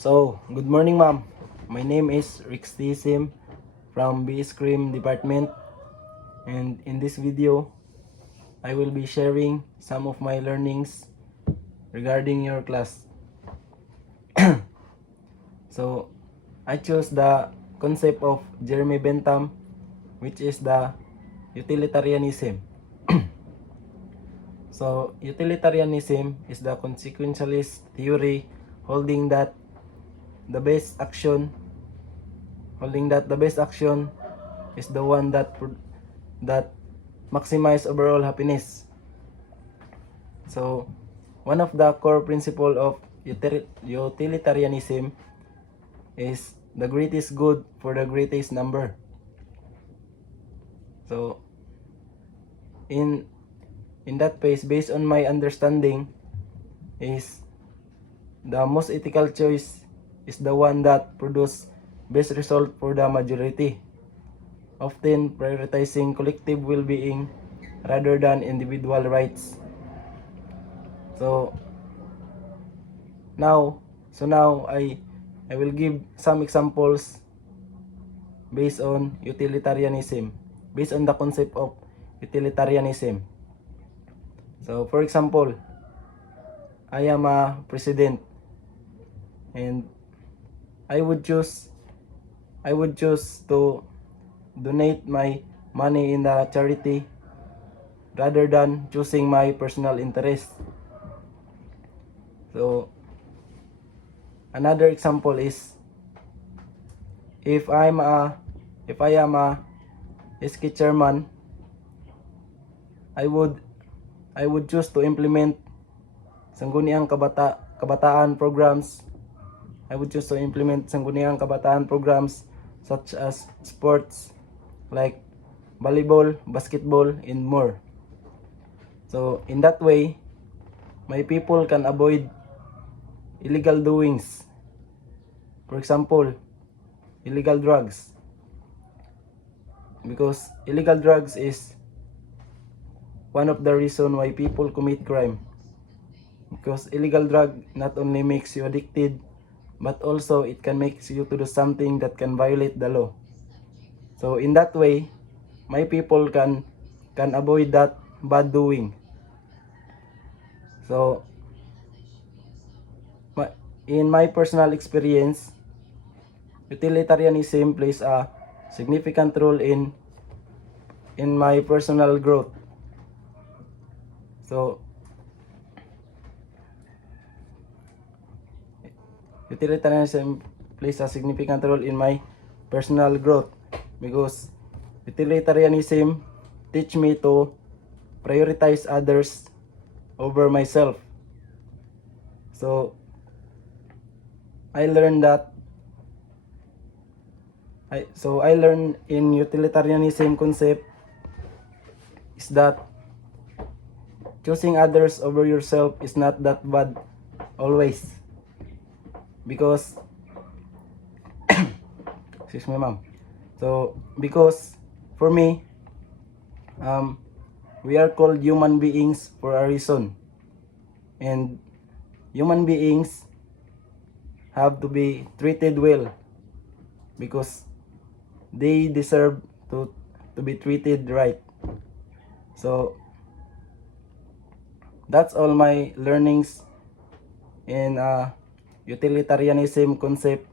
Good morning, ma'am. My name is Rick Stisim from BS Cream Department, and in this video, I will be sharing some of my learnings regarding your class. So, I chose the concept of Jeremy Bentham, which is the utilitarianism. So, utilitarianism is the consequentialist theory holding that the best action the best action is the one that maximize overall happiness. So, one of the core principle of utilitarianism is the greatest good for the greatest number. So, in that case, based on my understanding, is the most ethical choice is the one that produce best result for the majority, often prioritizing collective well-being rather than individual rights. So now I will give some examples based on utilitarianism, based on the concept of utilitarianism. So for example, I am a president and I would choose to donate my money in the charity rather than choosing my personal interest. So another example is if I am a SK chairman, I would choose to implement sangguniang kabataan programs. I would choose to implement sangguniang kabataan programs such as sports like volleyball, basketball, and more. So in that way, my people can avoid illegal doings. For example, illegal drugs. Because illegal drugs is one of the reason why people commit crime. Because illegal drug not only makes you addicted, but also it can make you to do something that can violate the law. So in that way, my people can avoid that bad doing. So in my personal experience, utilitarianism plays a significant role in my personal growth. So utilitarianism plays a significant role in my personal growth because utilitarianism teach me to prioritize others over myself. So I learned in utilitarianism concept is that choosing others over yourself is not that bad always, because excuse me, ma'am. So because for me, we are called human beings for a reason, and human beings have to be treated well because they deserve to be treated right. So that's all my learnings in utilitarianism concept